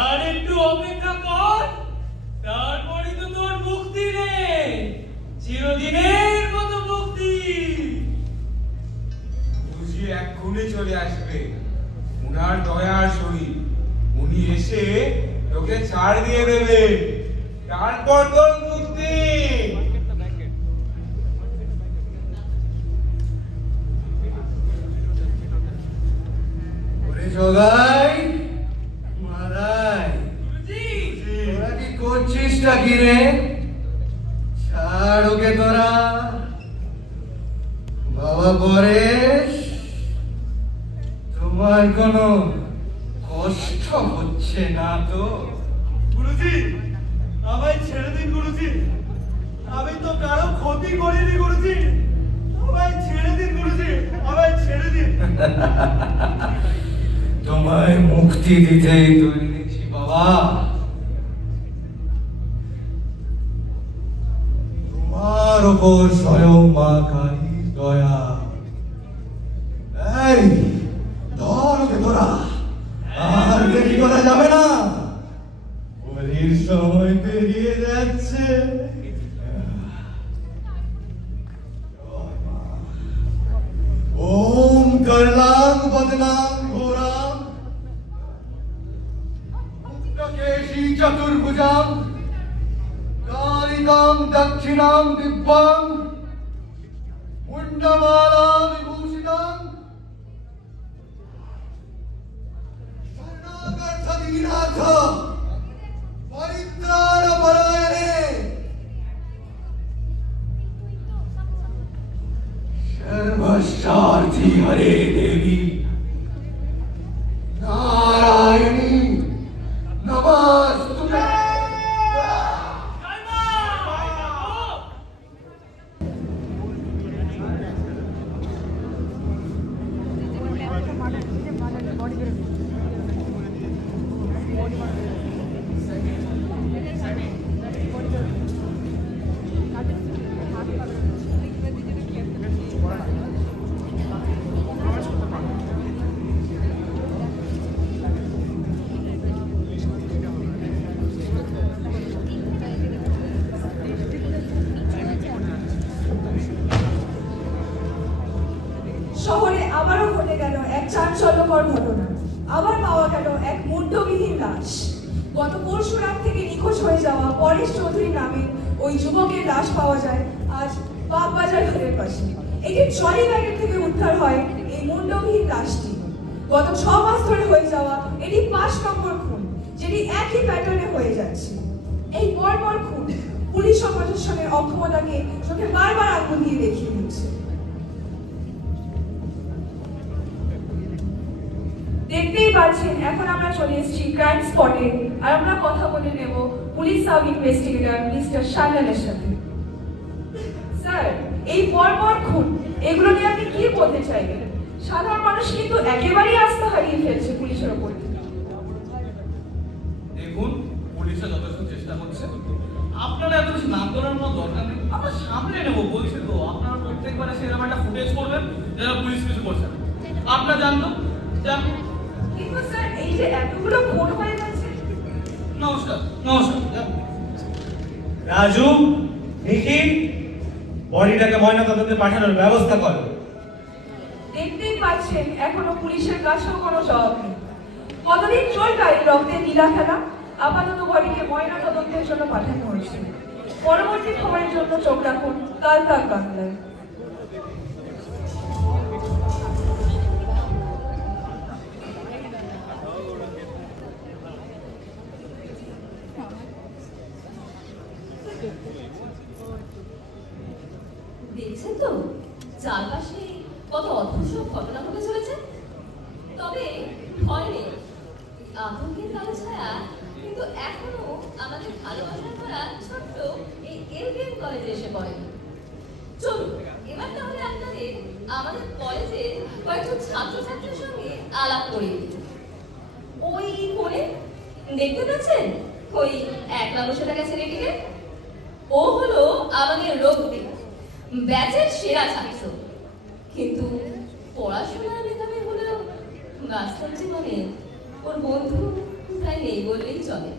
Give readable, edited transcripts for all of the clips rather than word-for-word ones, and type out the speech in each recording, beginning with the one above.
আর একটু অপেক্ষা কর, তারপরে তো তোর মুক্তি রে, চিরদিনের মতো মুক্তি। বুঝি এক্ষুনি চলে আসবে, উনার দয়ার শরীর। উনি এসে তোকে ছাড় দিয়ে দেবে, তারপর তোর মুক্তি। জগাই মারাই, তোরা কি করছিসটা কি রে? ছাড় ওকে তোরা। বাবা পরেশ, তোমার কোনো কষ্ট হচ্ছে না তো? গুরুজি, আমায় ছেড়ে দিন গুরুজি, আমি তো কারো ক্ষতি করিনি গুরুজি, আমায় ছেড়ে দিন গুরুজি, আমায় ছেড়ে দিন। তোমায় মুক্তি দিতেই তৈরি দেখছি বাবা। তোমার উপর স্বয়ং মা কালীর দয়া। এই ধর ওকে তোরা, আর দেরি করা যাবে না, বলির সময় পেরিয়ে যাচ্ছে। ওম করলাং বদনাং ঘোরাং মুক্তকেশী চতুর্ভুজাং কালিকাং দক্ষিণাং দিব্যাং মুণ্ডমালা বিভূষিতাং শরণাগতদীনাথ পরিত্রাণপরায়ণে सर्वशार्थी हरे देवी नारायणी नमस्तुते। শহরে আবারও ঘটে গেল এক চাঞ্চল্যকর ঘটনা। আবার পাওয়া গেল এক মুণ্ডবিহীন লাশ। গত পরশু রাত থেকে নিখোঁজ হয়ে যাওয়া পরেশ চৌধুরী নামে ওই যুবকের লাশ পাওয়া যায় আজ বাগবাজার ঘাটের পাশে। একটি ট্রলি ব্যাগের থেকে উদ্ধার হয় এই মুণ্ডবিহীন লাশটি। গত 6 মাস ধরে হয়ে যাওয়া এটি 5 নম্বর খুন, যেটি একই প্যাটার্নে হয়ে যাচ্ছে। এই পরপর খুন পুলিশ ও প্রশাসনের অক্ষমতাকে চোখে বারবার আঙুল দিয়ে দেখিয়ে দিচ্ছে। দেখতেই পাচ্ছেন এখন আমরা চলে এসেছি ক্রাইম স্পটে, আর আমরা কথা বলে নেব পুলিশ সাব ইনভেস্টিগেটর মিস্টার সান্যালের সাথে। স্যার, এই পরপর খুন এগুলো নিয়ে আপনি কি বলতে চাইবেন? সাধারণ মানুষ কিন্তু একেবারেই আস্থা হারিয়ে ফেলছে পুলিশের ওপর। দেখুন, পুলিশরা যথেষ্ট চেষ্টা করছে, আপনারা এত বেশি নাম করার কোনো দরকার নেই, আমরা সামলে নেবো। বলছি তো, আপনারা প্রত্যেকবারে সেরকম একটা ফুটেজ করবেন যারা পুলিশ কিছু করছে না। আপনারা জানতো যান। কিন্তু স্যার, এই যে এতগুলো খুন হয়ে যাচ্ছে। নমস্কার নমস্কার। রাজু, নিখিল, বডিটাকে ময়নাতদন্তে পাঠানোর ব্যবস্থা করো। দেখতেই পাচ্ছেন এখনো পুলিশের কাছেও কোনো জবাব নেই। কতদিন চলবে এই রক্তের নীলা খেলা? আপাতত বডিকে ময়না তদন্তের জন্য পাঠানো হয়েছে। পরবর্তী খবরের জন্য চোখ রাখুন কাল বাংলায়। দেখছেন তো চারপাশে কত অদ্ভুত সব ঘটনা ঘটে চলেছে। তবে ভয় নেই, আতঙ্কের কালো ছায়া কিন্তু এখনো আমাদের ভালোবাসা করা ছোট্ট এই এলবিএম কলেজে এসে পড়ে। চলুন এবার তাহলে আপনাদের আমাদের কলেজের কয়েকজন ছাত্রছাত্রীর সঙ্গে আলাপ করিয়ে দিই। ওই কোণে দেখতে পাচ্ছেন ওই 1 নম্বর টাকা ছেলেটিকে? ও হলো আমাদের রোগী ব্যাচের সেরা ছাত্র, কিন্তু পড়াশোনার মেধাবী হলেও বাস্তব জীবনে ওর বন্ধু প্রায় নেই বললেই চলে।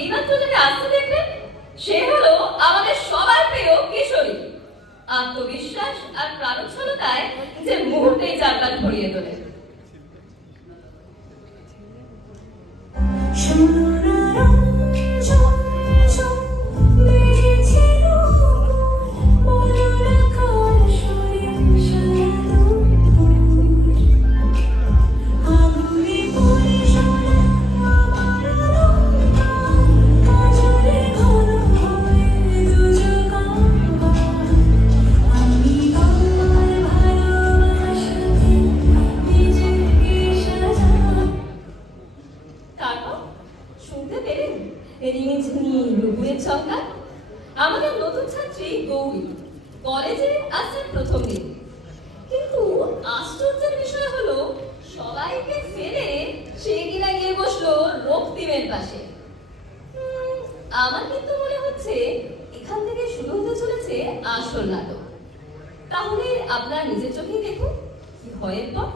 এইমাত্র যাকে আসতে দেখলেন সে হলো আমাদের সবার প্রিয় কিশোরী। আত্মবিশ্বাস আর প্রাণোচ্ছলতায় যে মুহূর্তেই চারপাশ ভরিয়ে তোলে। আমাদের নতুন ছাত্রী গৌরী কলেজে আসছেন প্রথম দিন, কিন্তু আশ্চর্যের বিষয় হলো সবাইকে ফেলে সে কিনা গিয়ে বসলো রক্তিমের পাশে। আমার কিন্তু মনে হচ্ছে এখান থেকে শুরু হতে চলেছে আসল নাটক। তাহলে আপনার নিজের চোখেই দেখুন কি হয় এরপর।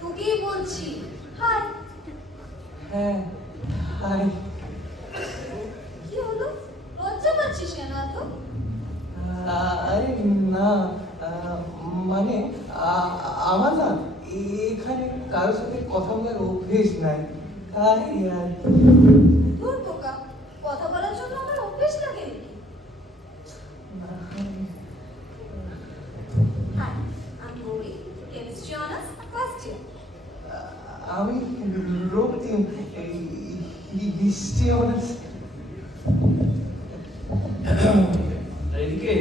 তোকেই বলছি, হাই। হ্যাঁ, হাই। কি হলো, লজ্জা পাচ্ছিস কেন এত? আরে না, মানে আমার না এখানে কারোর সাথে কথা বলার অভ্যেস নাই, তাই আর। তোর বোকা, কথা বলার জন্য আমার অভ্যেস লাগে নাকি? হাই, আমি Gauri, chemistry honours, first year. আমি রক্তিম, হিস্ট্রি অনার্স। এদিকে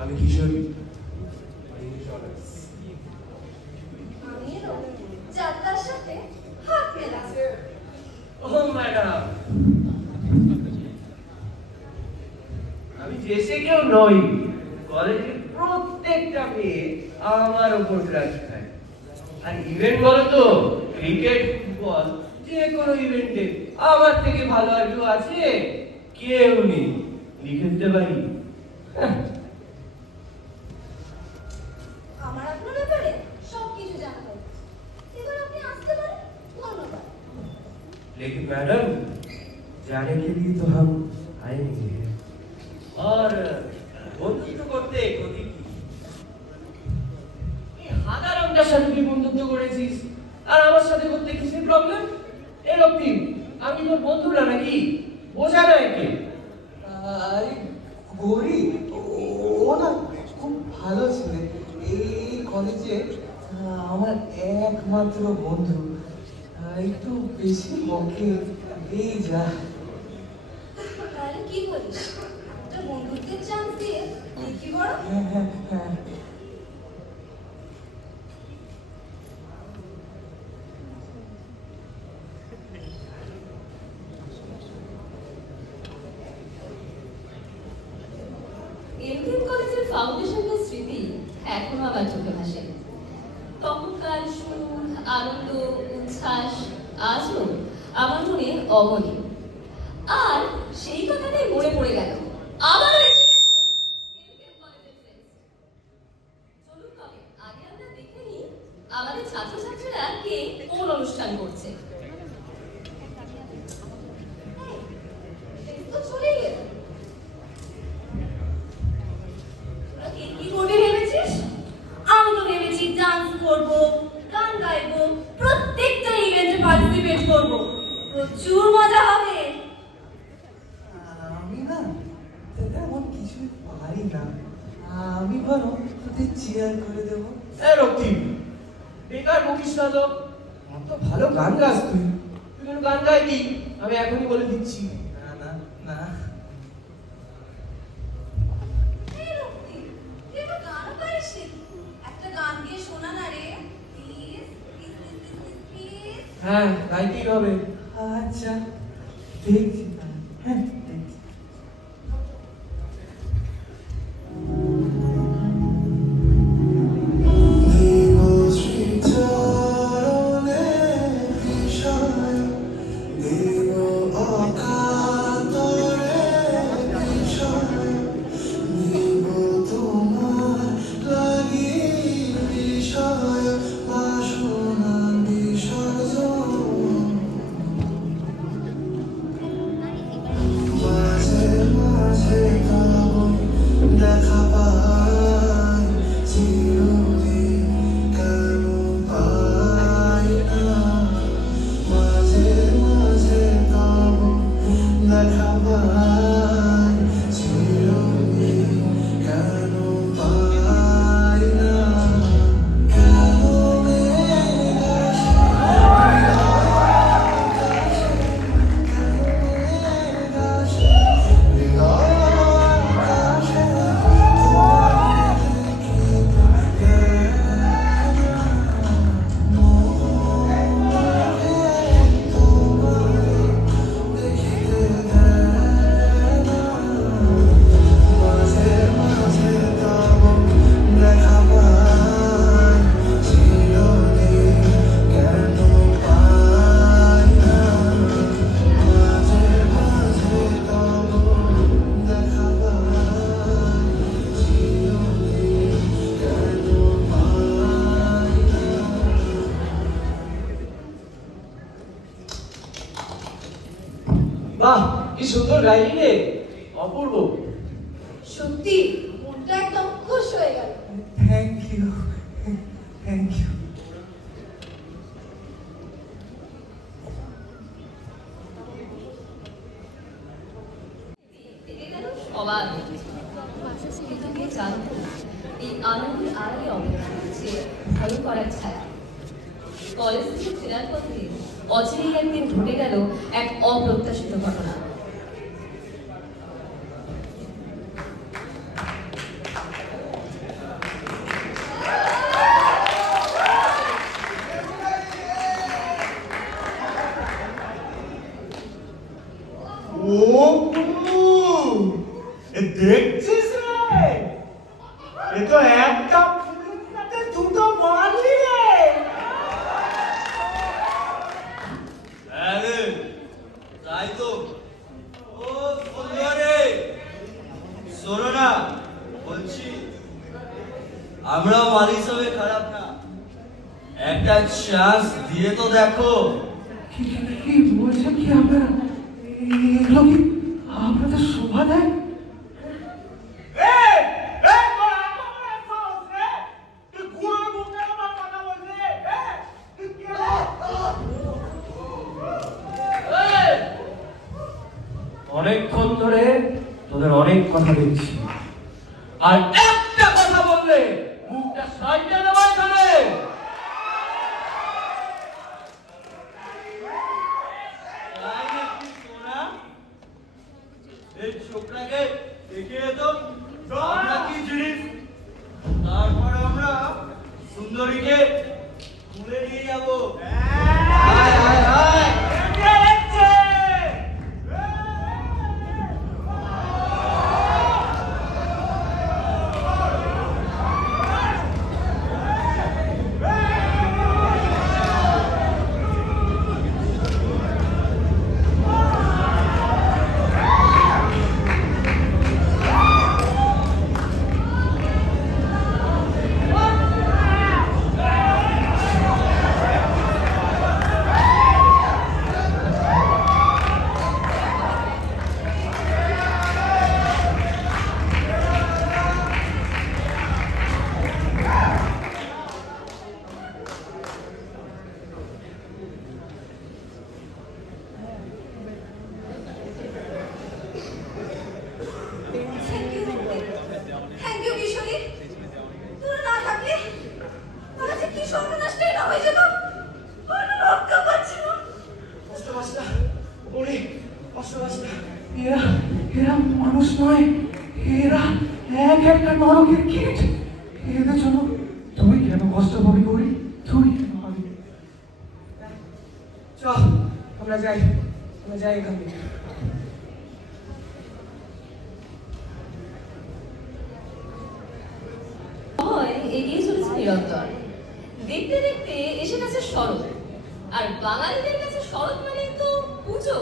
আমি কিশোরী। আমি এলো যাত্রার সাথে হাত মেলা। ও ম্যাডাম, আমি যে সে কেউ নই। কলেজের প্রত্যেকটা মেয়ে আমার উপর ক্রাশ খায়। আর ইভেন্ট বলো তো, ক্রিকেট, ফুটবল, যে কোনো ইভেন্টে আমার থেকে ভালো আর কেউ আছে? কেউ নেই। লিখে দিতে পারি। আমার আপনার ব্যাপারে সবকিছু জানা হয়েছে, এবার আপনি আসতে পারেন। ধন্যবাদ। लेकिन मैडम, जाने के लिए तो हम आएंगे। और বন্ধুত্ব করতে ক্ষতি কি? এই হাজারটার সাথে তুই বন্ধুত্ব করেছিস, আর আমার সাথে করতে কিসের প্রবলেম? এই রক্তিম, আমি তোর বন্ধু না নাকি? বোঝা না একে। আরে গৌরী, ও না খুব ভালো ছেলে। এই কলেজে আমার একমাত্র বন্ধু। একটু বেশি বকে এই যা। তাহলে কি বলিস, একটা বন্ধুত্বের চান্স দিয়ে দেখি বড়। হ্যাঁ হ্যাঁ হ্যাঁ। এমকেএম কলেজের ফাউন্ডেশনের স্মৃতি এখনো আমার চোখে ভাসে। তখনকার সুখ, আনন্দ, উচ্ছ্বাস আজও আমার মনে অমলিন। আর সেই কথাটাই মনে পড়ে গেল আবার এমকেএম কলেজের ফেস্ট। চলুন তবে আগে আমরা দেখে নিই আমাদের ছাত্রছাত্রীরা কে কোন অনুষ্ঠান করছে। তো চলেই এলো। কি করবি ভেবেছিস? আমি তো ভেবেছি ডান্স করবো, গান গাইবো, প্রত্যেকটা ইভেন্টে পার্টিসিপেট করবো, প্রচুর মজা হবে। আমি না তেমন কিছুই পারি না। আমি বরং তোদের চেয়ার করে দেবো। এই রক্তিম, বেকার বকিস না তো। আমার তো ভালো গান গাস তুই। তুই কেন গান গাইবি আমি এখনই বলে দিচ্ছি। না না না, হ্যাঁ গাইতেই হবে। আচ্ছা দেখছি, হ্যাঁ দেখছি। বাহ কি সুন্দর গাইলি রে, অপূর্ব। সত্যি মনটা একদম খুশ হয়ে গেল। Thank you, thank you. সবার কিন্তু কে জানতো এই আনন্দের আড়ালে অবস্থান হচ্ছে ভয়ঙ্কর এক ছায়া। কলেজ থেকে ফেরার পথে অচিরেই একদিন ঘটে গেল এক অপ্রত্যাশিত ঘটনা। দেখছিস রে, এ তো একটা ফুলের সাথে দুটো মালি রে। হ্যাঁ রে, তাই তো। ও বন্ধুরা রে, শোনো না, বলছি আমরাও মালিক হিসাবে খারাপ না, একটা চান্স দিয়ে তো দেখো। কি বলছেন কি আপনারা? এগুলো কি আপনাদের শোভা দেয়? অনেকক্ষণ ধরে তোদের অনেক কথা দেখছি, আর একটা কথা বললে মুখটা সাইডে দেওয়া এখানে। তাই নাকি সোনা? এই ছোকরাকে দেখিয়ে তো আমরা কি জিনিস, তারপর আমরা সুন্দরীকে তুলে নিয়ে যাবো। হায় হায় হায়, থ্যাংক ইউ কিশোরী, তোরা না থাকলে আজ কি সর্বনাশটাই না হয়ে যেত। আর রক্ষা পাচ্ছি না। কষ্ট পাস না উনি, কষ্ট পাস না। এরা মানুষ নয়, এরা এক একটা নরকের কীট। এদের জন্য তুই কেন কষ্ট পাবি করি? তুই কেন পাবি? আমরা যাই এখান থেকে। এগিয়ে চলেছে নিরন্তর। দেখতে দেখতে এসে গেছে শরৎ। আর বাঙালিদের কাছে শরৎ মানেই তো পুজো,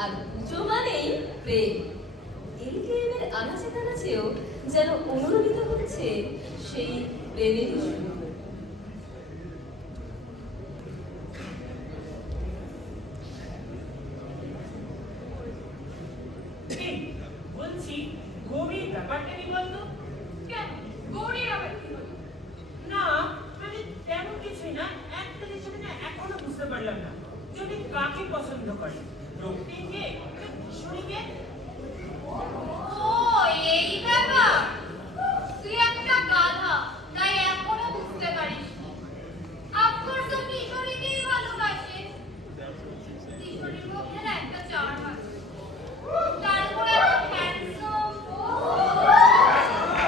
আর পুজো মানেই প্রেম। এই প্রেমের আনাচে কানাচেও যেন অনুরোধিত হচ্ছে সেই প্রেমেরই সুর। বলছি গৌরীর ব্যাপারটা কি বলতো? কেন গৌরীর আবার কি হলো? না মানে তেমন কিছুই না, একটা জিনিস না এখনো বুঝতে পারলাম না, যদি কাকে পছন্দ করে, রক্তিমকে কিশোরীকে? ও এই ব্যাপার, তুই একটা গাধা, তাই এখনো বুঝতে পারিস। আফকোর্স তো কিশোরীকেই ভালোবাসে। কিশোরীর মধ্যে না একটা চার্ম আছে, তারপরে এত হ্যান্ডসাম,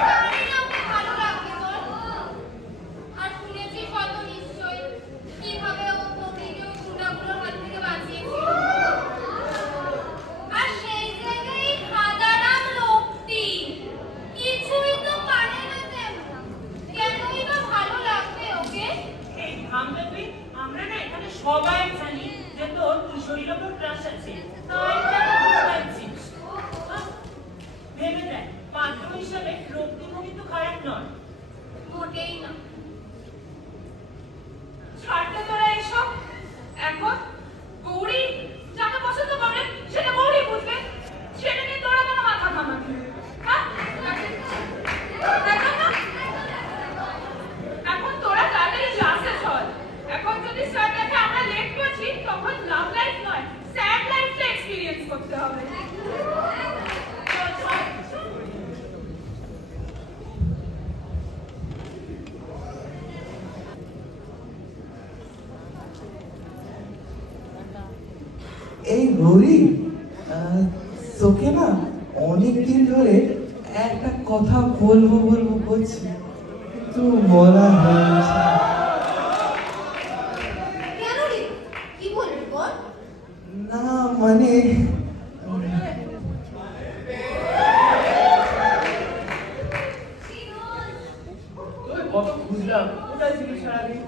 তারই আমাকে ভালো লাগবে বল। আর শুনেছিস হয়তো নিশ্চয়ই কিভাবে ও তোকে গুন্ডাগুলোর হাত থেকে বাঁচিয়েছিল। আর সেই জায়গায় হাদারাম লোকটি কিছুই তো পারে না তেমন, কেনই বা ভালো লাগবে ওকে? এই থামবে তুই, আমরা না এখানে সবাই জানি যে তোর কিশোরীর ওপর ক্রাশ আছে, তাই কেন বুঝাচ্ছিস? ভেবে দেখ, পাত্র হিসাবে রক্তিমও কিন্তু খারাপ নয়। মোটেই না। ছাড়তে তোরা এসব। এখন গৌরী যাকে পছন্দ করে সেটা গৌরী বুঝবে, সেটা নিয়ে তোরা কেন মাথা ঘামাবি? হ্যাঁ? দেখো না, এখন তোরা তাড়াতাড়ি ক্লাসে চল। এখন যদি স্যার দেখে আমরা লেট করছি, তখন লাভ লাইফ নয়, স্যাড লাইফটা এক্সপিরিয়েন্স করতে হবে। চল, চল। এই গৌরী, তোকে না অনেকদিন ধরে একটা কথা বলবো করছি, কিন্তু বলা হয়েছে না। কেন রে, কি বলবি বল? না মানে তোকে কত খুঁজলাম, কোথায় ছিলিস সারাদিন?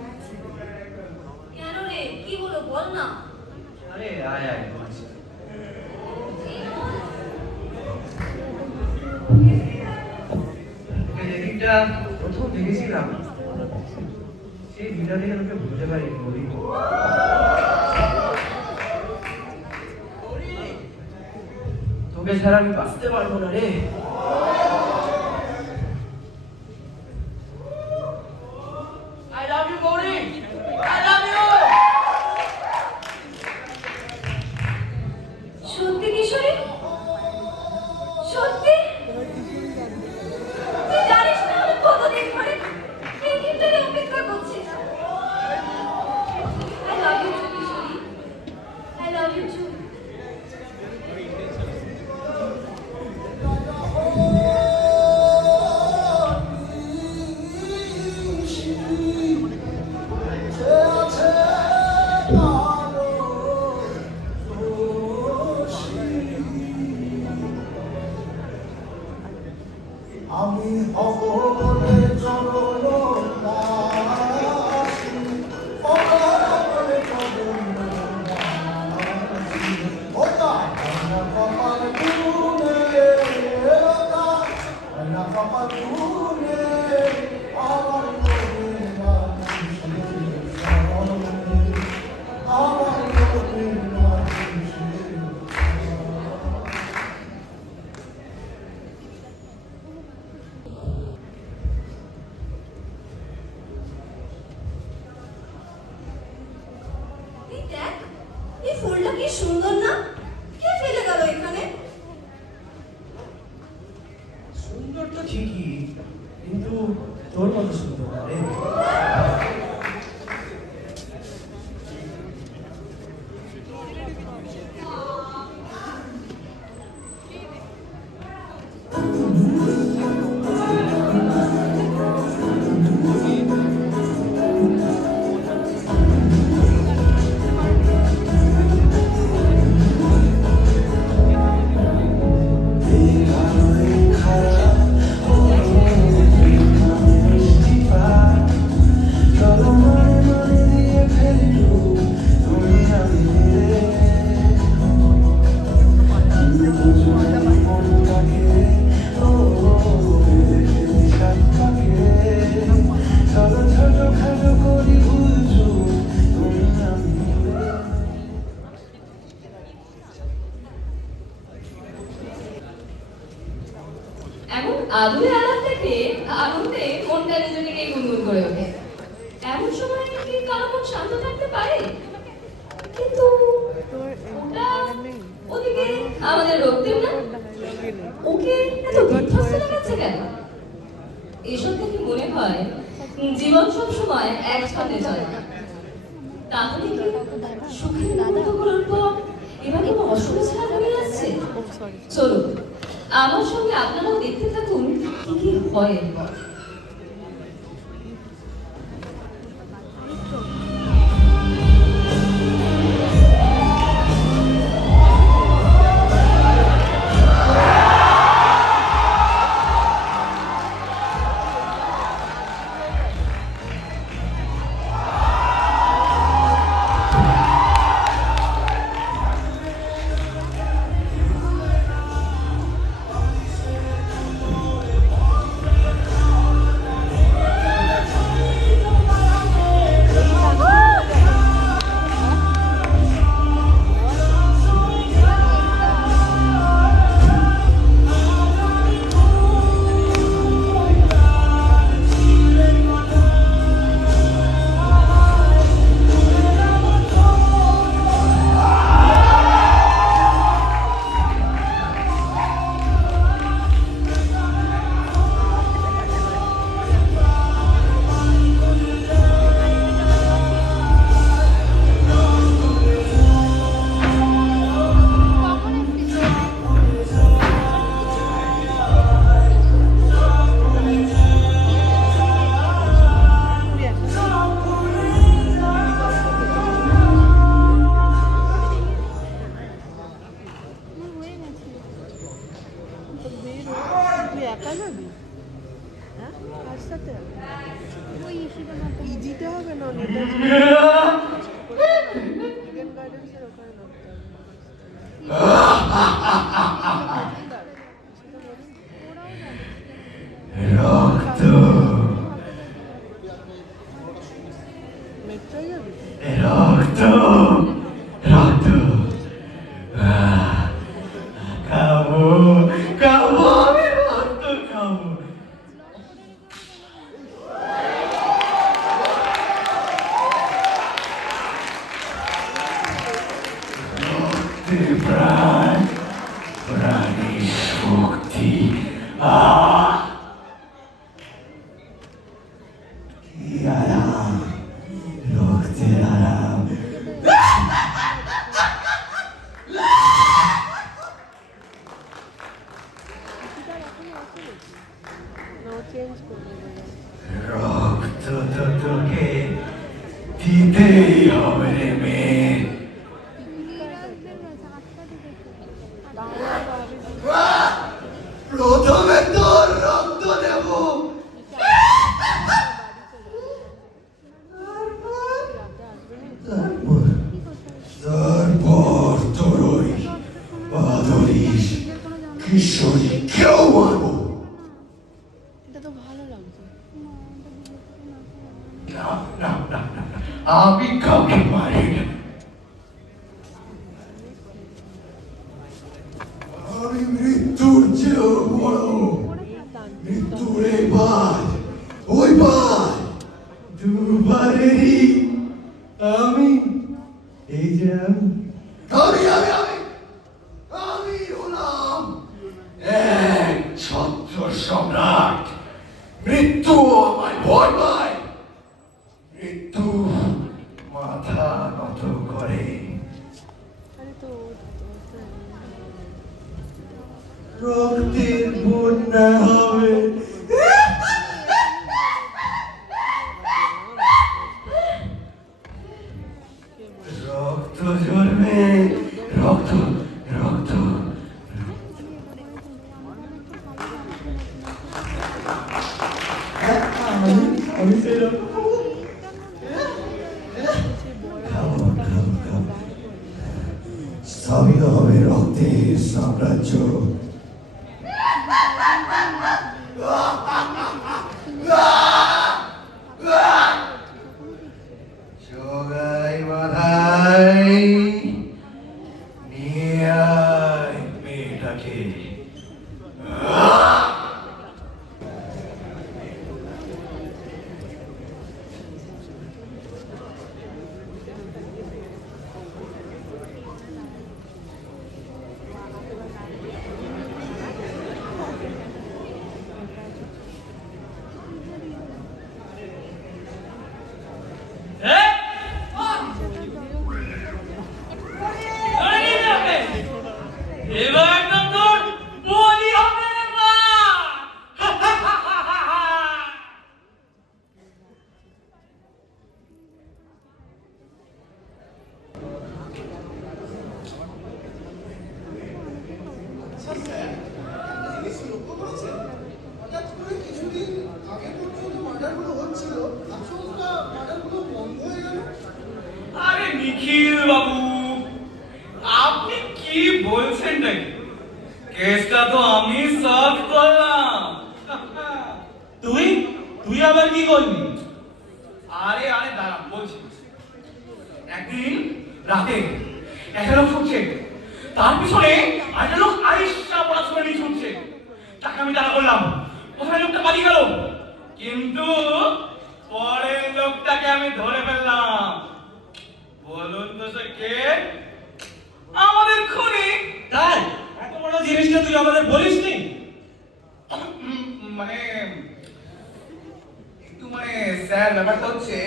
কেন রে, কি হলো বল না। আরে আয় আয় বলছি। যেদিনটা প্রথম দেখেছিলাম সেই দিনটা থেকে তোকে বুঝতে পারি গৌরী। তোকে ছাড়া আমি বাঁচতে পারবো না রে। I love you, Gauri. I love you. সত্যি কিশোরী? সত্যি? তুই জানিস না আমি কতদিন ধরে এই দিনটাকে অপেক্ষা করছি। I love you too, Kishori. I love you too. সময় কি কারো মন শান্ত থাকতে পারে? কিন্তু ওটা ওদিকে আমাদের রক্তিম না, ওকে এত বিধ্বস্ত লাগাচ্ছে কেন? এসব থেকে মনে হয় জীবন সব সময় এক ছন্দে চলে না। তাহলে কি সুখের মুহূর্তগুলোর পর এবার কোনো অশুভ ছায়া ঘনিয়ে আসছে? চলুন আমার সঙ্গে আপনারাও দেখতে থাকুন কি কি হয় এরপর। আমি কাউকে মারি না, আমি মৃত্যুর চেয়েও বড়, মৃত্যুর এইবার ওইবার দুবারেরই আমি, এই যে আমি আমি হলাম এক ছত্র সম্রাট। মৃত্যু আমায় ভয় পায়, মৃত্যু মাথা নত করে। রক্তের বন্যা হবে, রক্ত ঝরবে, রক্ত রক্ত। আমি সেরকম স্থাপিত হবে রক্তের সাম্রাজ্য। জগাই মাথায় নিয়ে আয় মেয়েটাকে। কেসটা তো আমি সলভ করলাম। তুই আবার কি করবি? আরে দাঁড়া বলছি। একদিন রাতে একটা লোক ছুটছে, তার পিছনে আরেকটা লোক আইসা পড়াশোনা নিয়ে ছুটছে। তাকে আমি তাড়া করলাম, কোথায় লোকটা পালিয়ে গেল, কিন্তু পরের লোকটাকে আমি ধরে ফেললাম। বলুন তো সে কে? আমাদের খুনি। তাই এত বড় জিনিসটা তুই আমাদের বলিসনি? মানে স্যার ব্যাপারটা হচ্ছে,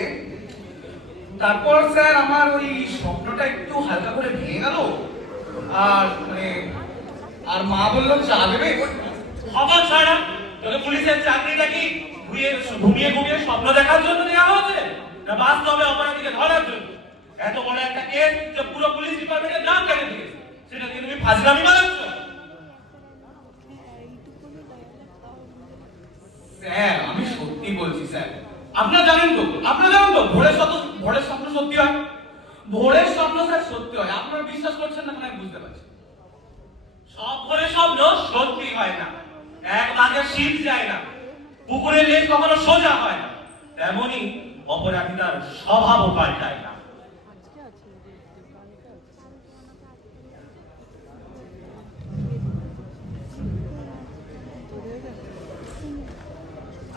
তারপর স্যার আমার ওই স্বপ্নটা একটু হালকা করে ভেঙে গেল। আর মা বললো চা দেবে। খবর ছাড়া তোকে পুলিশের চাকরিটা কি ঘুমিয়ে স্বপ্ন দেখার জন্য দেওয়া হয়েছে, না বাস্তবে অপরাধীকে ধরার জন্য? এত বড় একটা কেস যে পুরো পুলিশ ডিপার্টমেন্টের নাম কেটে দিয়েছে, সেটা দিয়ে তুমি ফাজলামি মারাচ্ছ? স্যার আমি সত্যি বলছি স্যার। আপনারা জানেন তো ভোরের স্বপ্ন সত্যি হয়। ভোরের স্বপ্ন স্যার সত্যি হয়। আপনারা বিশ্বাস করছেন না, আমি বুঝতে পারছি। সব ভোরের স্বপ্ন সত্যি হয় না, এক ভাগে শীত যায় না, পুকুরের লেজ কখনো সোজা হয় না, তেমনি অপরাধী তার স্বভাবও পাল্টায় না।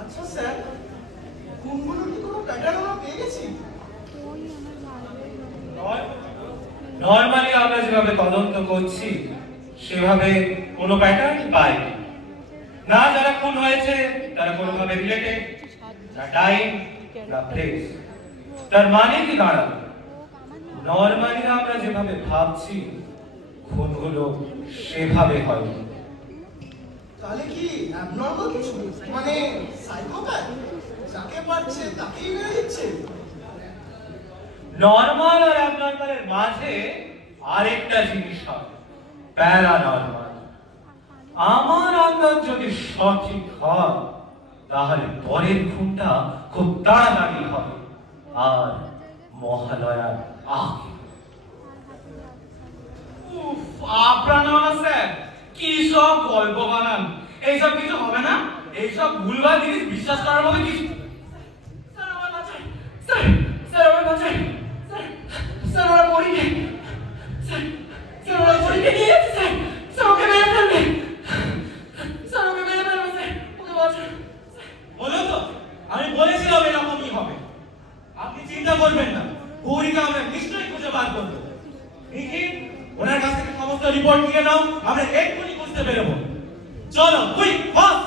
আচ্ছা স্যার, কোনগুলো কি কোনো প্যাটার্ন আমরা পেয়ে গেছি? নরমালি আমরা যেভাবে তদন্ত করছি সেভাবে কোনো প্যাটার্ন পাইনি। না যারা খুন হয়েছে তারা কোনোভাবে রিলেটেড, না টাইম না প্লেস। তার মানে কি দাঁড়াবে? নরমালি আমরা যেভাবে ভাবছি খুনগুলো সেভাবে হয়নি। তাহলে কি অ্যাবনর্মাল কিছু, মানে সাইকোপ্যাথ, যাকে পারছে তাকেই মেরে দিচ্ছে? নরমাল আর অ্যাবনর্মালের মাঝে আরেকটা জিনিস হয়, প্যারানরমাল। আমার আন্দাজ যদি সঠিক হয় তাহলে পরের খুনটা খুব তাড়াতাড়ি হবে আর মহালয়ার আগে। আপনারা না স্যার কি সব গল্প বানান, এইসব কিছু হবে না। এইসব ভুলভাল জিনিস বিশ্বাস করার মতো কিছু। স্যার আমার বাঁচাই, স্যার আমার বাঁচাই, স্যার ওরা পরীকে, স্যার ওরা পরীকে নিয়ে যাচ্ছে, স্যার ওকে মেরে ফেলবে, স্যার ওকে মেরে ফেলবে, স্যার ওকে বাঁচান। বলো তো, আমি বলেছিলাম এরকমই হবে। আপনি চিন্তা করবেন না, গৌরীকে আমরা নিশ্চয়ই খুঁজে বার করবো। দেখি ওনার কাছ থেকে সমস্ত রিপোর্ট নিয়ে নাও, আমরা এক্ষুনি বুঝতে পেরেবো। চলো কুইক ফাস্ট।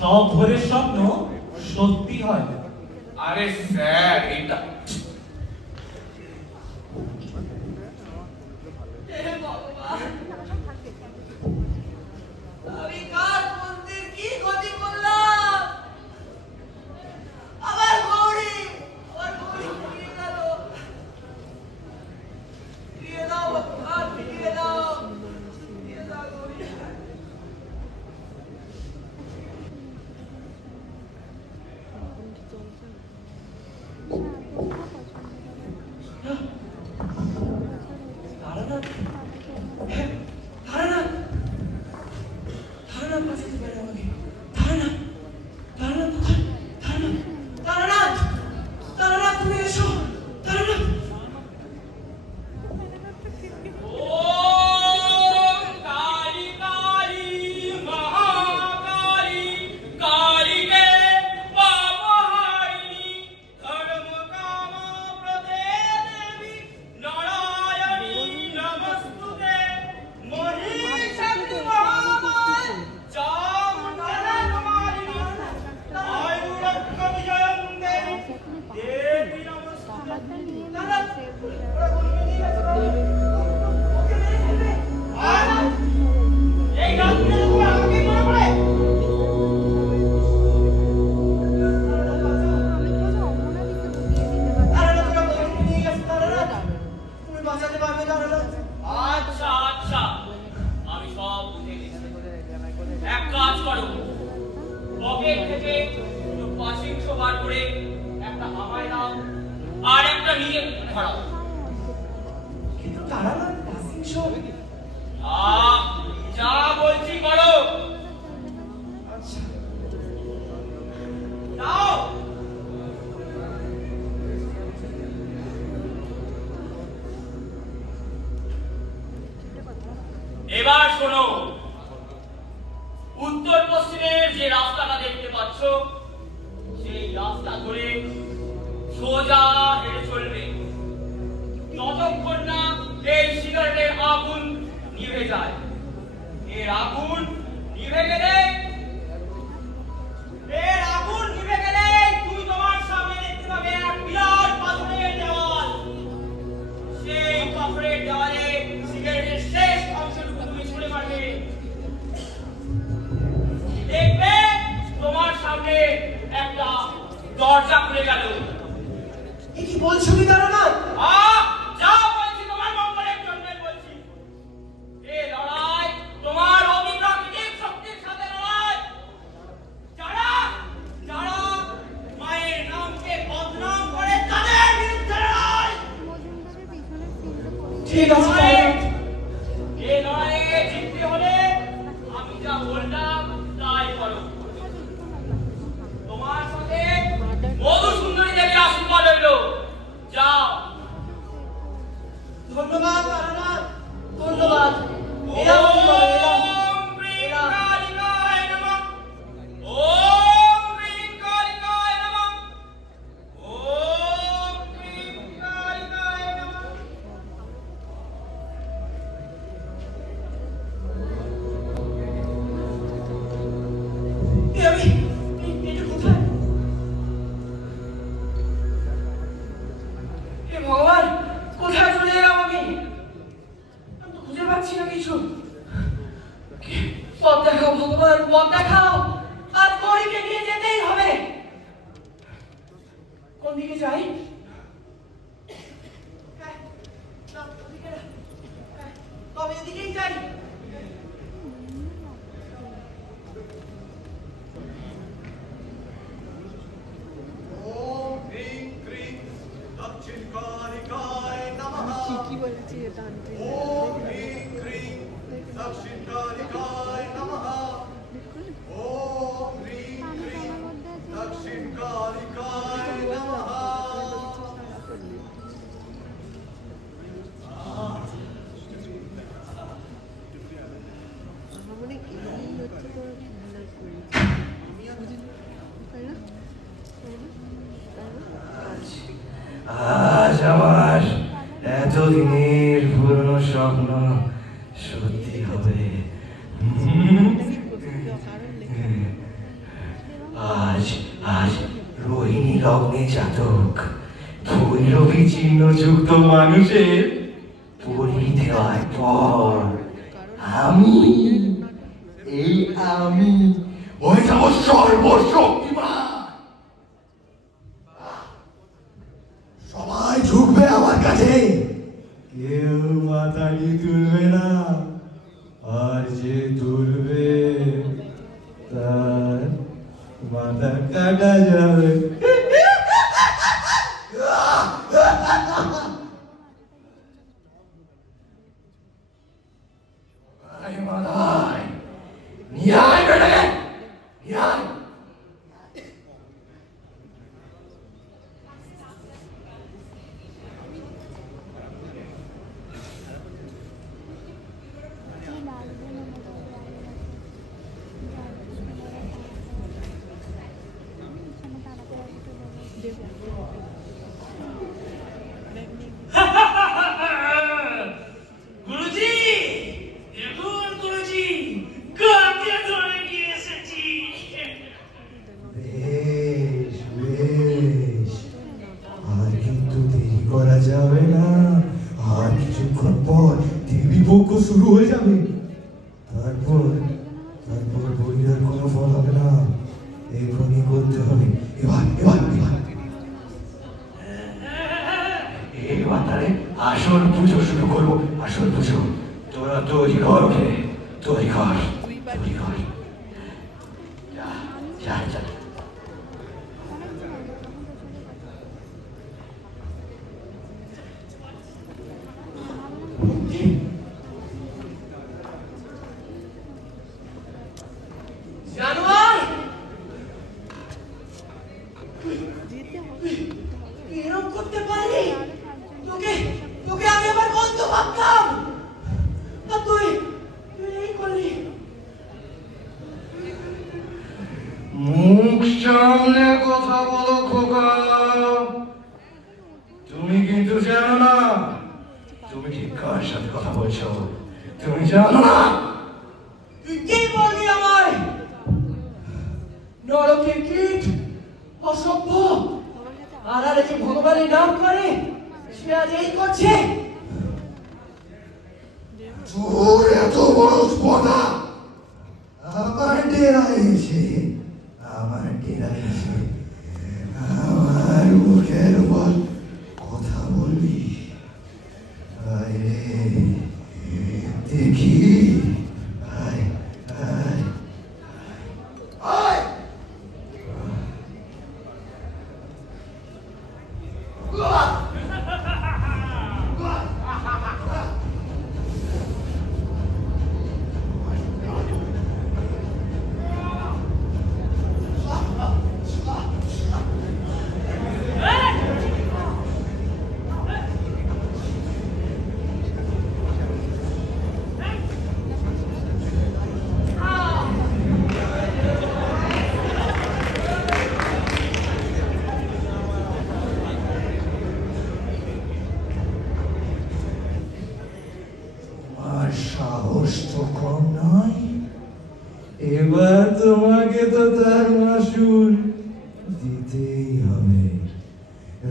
সব ভোরের স্বপ্ন সত্যি হয়। আরে স্যার এটা আমি কার মন্দির কি ক্ষতি করলাম? আমার গৌরী ফিরিয়ে গেল। ফিরিয়ে দাও ভগবান, ফিরিয়ে দাও, ফিরিয়ে দাও গৌরী। Taranath passing show. যা বলছি করো। আচ্ছা যাও। এবার শোনো, উত্তর পশ্চিমের যে রাস্তাটা দেখতে পাচ্ছ সেই রাস্তা ধরে সোজা হেঁটে চলবে যতক্ষণ না এই সিগারেটের আগুন নিভে যায়। এর আগুন নিভে গেলে তুই তোমার সামনে দেখতে পাবে এক বিরাট পাথরের দেওয়াল। সেই পাথরের দেওয়ালে সিগারেটের শেষ অংশটুকু তুমি ছুঁড়ে মারবে, দেখবে তোমার সামনে একটা দরজা খুলে গেল। এ কি বলছো কি তারানাথ? যা বলছি তোমার মঙ্গলের জন্য বলছি। এই লড়াই তোমার অবিপ্রাকৃতিক শক্তির সাথে লড়াই। যারা যারা মায়ের নামকে বদনাম করে তাদের বিরুদ্ধে লড়াই। ঠিক আছে তারানাথ। এই লড়াইয়ে জিততে হলে আমি যা বললাম তাই করো। তোমার সাথে মধুসুন্দরী দেবীর আশীর্বাদ রইল। যাও। ধন্যবাদ তারানাথ, ধন্যবাদ। এলাম আমি বাবা, এলাম। ওম ক্রিং কালিকায় নমঃ। ওম ক্রিং কালিকায় নমঃ। ওম ক্রিং কালিকায় নমঃ। আমি এটা কোথায়? হে ভগবান, কোথায় চলে এলাম আমি? আমি তো খুঁজে পাচ্ছি না কিছু। পথ দেখাও ভগবান, পথ দেখাও। আর গৌরীকে নিয়ে যেতেই হবে। কোন দিকে যাই? হ্যাঁ, না, ওদিকে না। হ্যাঁ, তবে এদিকেই যাই। ওম হ্রিং ক্রিং দক্ষিণ কালিকায় নমঃ। ওম হ্রিং ক্রিং দক্ষিণ কালিকায় নমঃ। ওম হ্রিং ক্রিং দক্ষিণ কালিকায় নমঃ। আজ আমার এতদিনের পুরনো স্বপ্ন সত্যি হবে। আজ আজ রোহিণী লগ্নে জাতক ভৈরবী চিহ্ন যুক্ত মানুষের পরিণতি দেওয়ার পর আমি হয়ে যাব সর্বশক্তিমান। সবাই ঝুঁকবে আমার কাছে, কেউ মাথাটি তুলবে না, আর যে তুলবে তার মাথা কাটা যাবে। নিয়ে আয় বেটাকে, নিয়ে আয়। মুখ সামনে কথা বলো খোকা। তুমি কিন্তু জানো না তুমি ঠিক কার সাথে কথা বলছো। তুমি জানো না। তুই কি বললি আমায়? নরকের কীট, অসভ্য। আর যে ভগবানের নাম করে সে আজ এই করছে। তোর এত বড় স্পর্ধা আমার ডেরায় এসে আমার মুখের উপর কথা বলবি? আয় রে, দেখি। আয় আয় আয়। সাহস তো কম নয়। এবার তোমাকে তো তার মাসুল দিতেই হবে।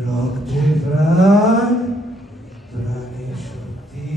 রক্তে প্রাণ, প্রাণে শক্তি।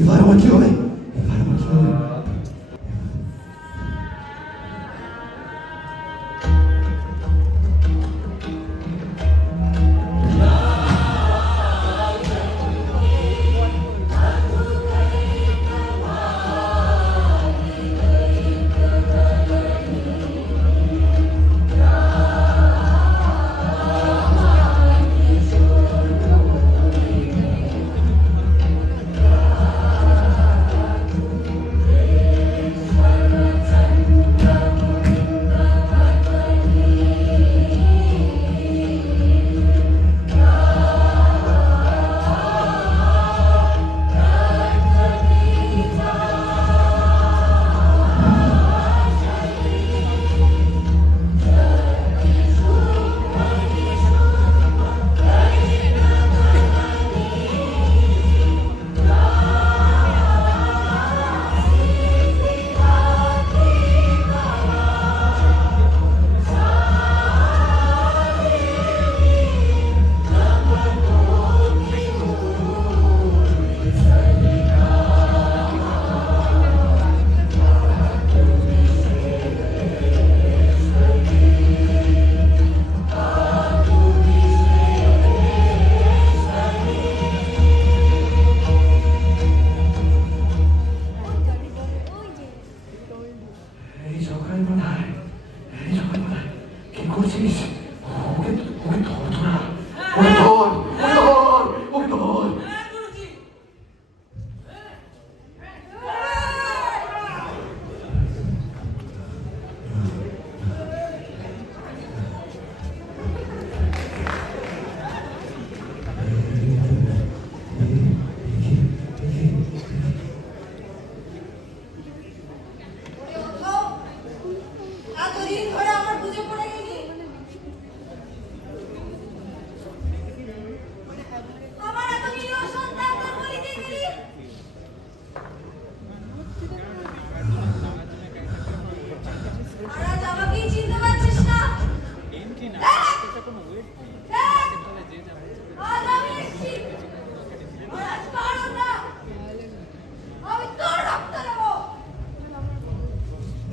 এবার আমার কি হবে?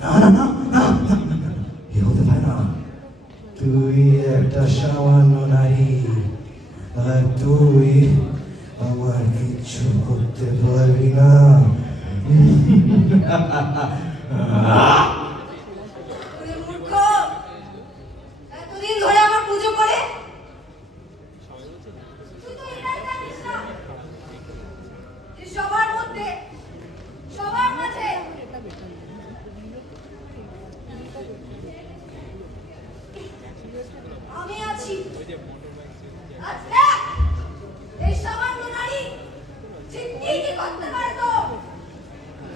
না না না না না, এ হতে পারে না। তুই একটা সামান্য নারী, আর তুই আমার কিচ্ছু করতে পারবি না। মূর্খ, এতদিন ধরে আমার পুজো করে তুই তো এটাই জানিস না যে সবার মধ্যে, সবার মাঝে আমি আছি। আজ দেখ এই সামান্য নারী ঠিক কি কি করতে পারে। তো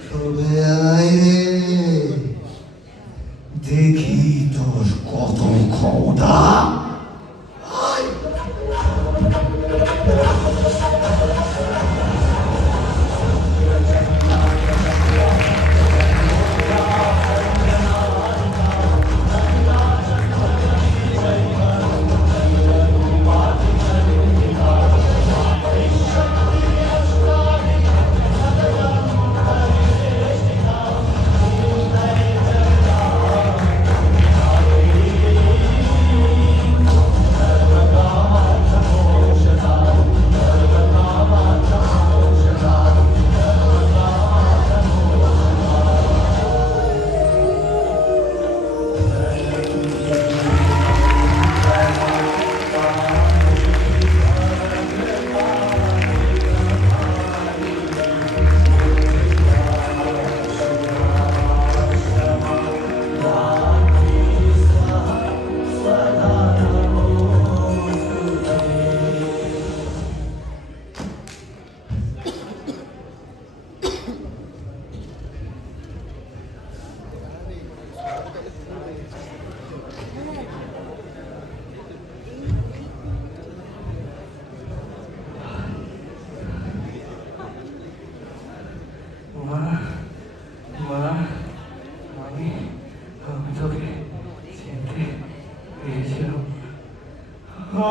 তবে আয় রে, দেখি তোর কত ক্ষমতা।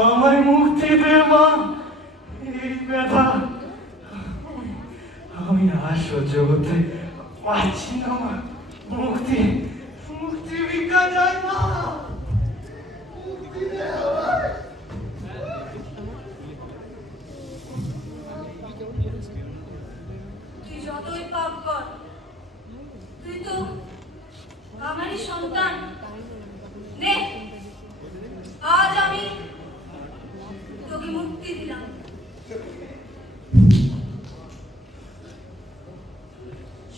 আমায় মুক্তি দে মা, এই ব্যথা আমি আর সহ্য করতে পারছি না মা। মুক্তি, মুক্তি ভিক্ষা চাই মা, মুক্তি দে আমায়। তুই যতই পাপ কর, তুই তো আমারই সন্তান। নে, আজ আমি তোকে মুক্তি দিলাম।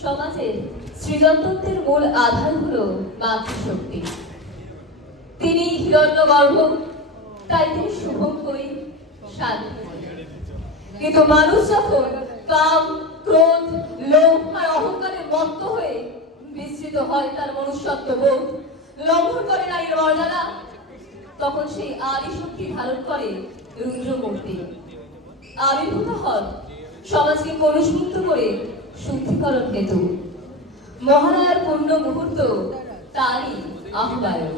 সমাজের সৃজনতত্ত্বের মূল আধার হলো মাতৃশক্তি। তিনি হিরণ্যগর্ভ, তাই তিনি শুভঙ্করী, শান্তি। কিন্তু মানুষ যখন কাম, ক্রোধ, লোভ আর অহংকারে মত্ত হয়ে বিস্তৃত হয় তার মনুষ্যত্ব বোধ, লঙ্ঘন করে নারীর মর্যাদা, তখন সেই আদি শক্তি ধারণ করে রুদ্রমূর্তি। আবির্ভূত হন সমাজকে কলুষমুক্ত করে শুদ্ধিকরণ হেতু। মহালয়ার পূর্ণ মুহূর্ত তারই আহ্বায়ক।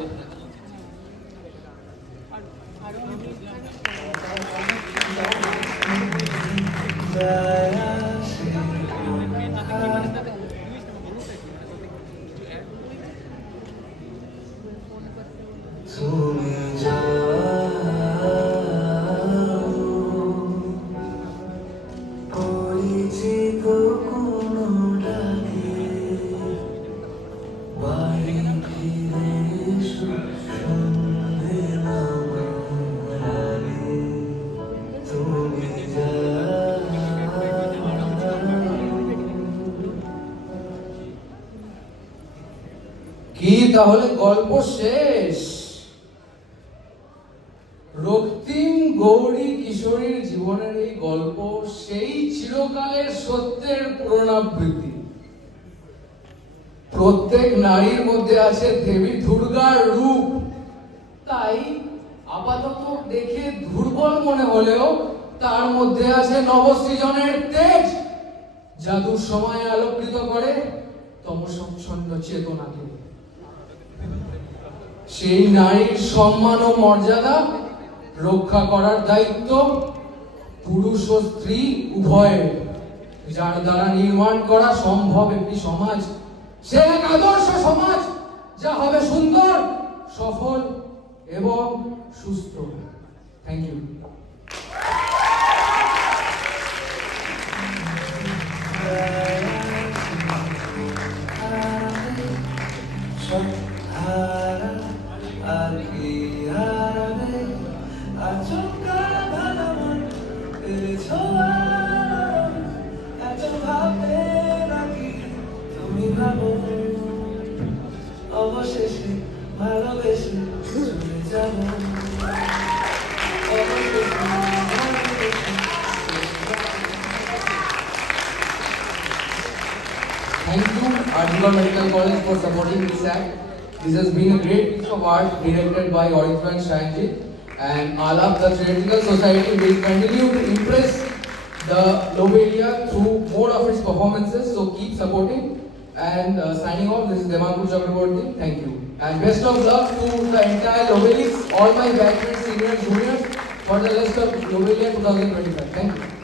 তুমি পরিচিত কোনো ডাকে বাড়ি ফিরে এসো, সন্ধে নামার আগে। তুমি কি তাহলে গল্প শেষ? রক্তিম গৌরী কিশোরীর জীবনের এই গল্প সেই চিরকালের সত্যের পুনরাবৃত্তি। প্রত্যেক নারীর মধ্যে আছে দেবী দুর্গার রূপ, তাই আপাতত দেখে দুর্বল মনে হলেও তার মধ্যে আছে নবসৃজনের তেজ, জাদুর সময় আলোকিত করে তমসচ্ছন্ন চেতনাকে। সেই নারীর সম্মান ও মর্যাদা রক্ষা করার দায়িত্ব পুরুষ ও স্ত্রী উভয়ের, যার দ্বারা নির্মাণ করা সম্ভব একটি সমাজ সে এক আদর্শ সমাজ যা হবে সুন্দর, সফল এবং সুস্থ। Thank you. অবশেষে ভালোবেসে চলে যাব। Thank you, Arjuna Medical College, for supporting this act. This has been a great piece of art directed by Orifan Shainji, and Alap, the Theatrical Society, will continue to impress the Lobelia through more of its performances, so keep supporting. And signing off, this is Devankur Chakraborty. Thank you. And best of luck to the entire Lobelis, all my batchmates, seniors, juniors, for the rest of Lobelia 2025. Thank you.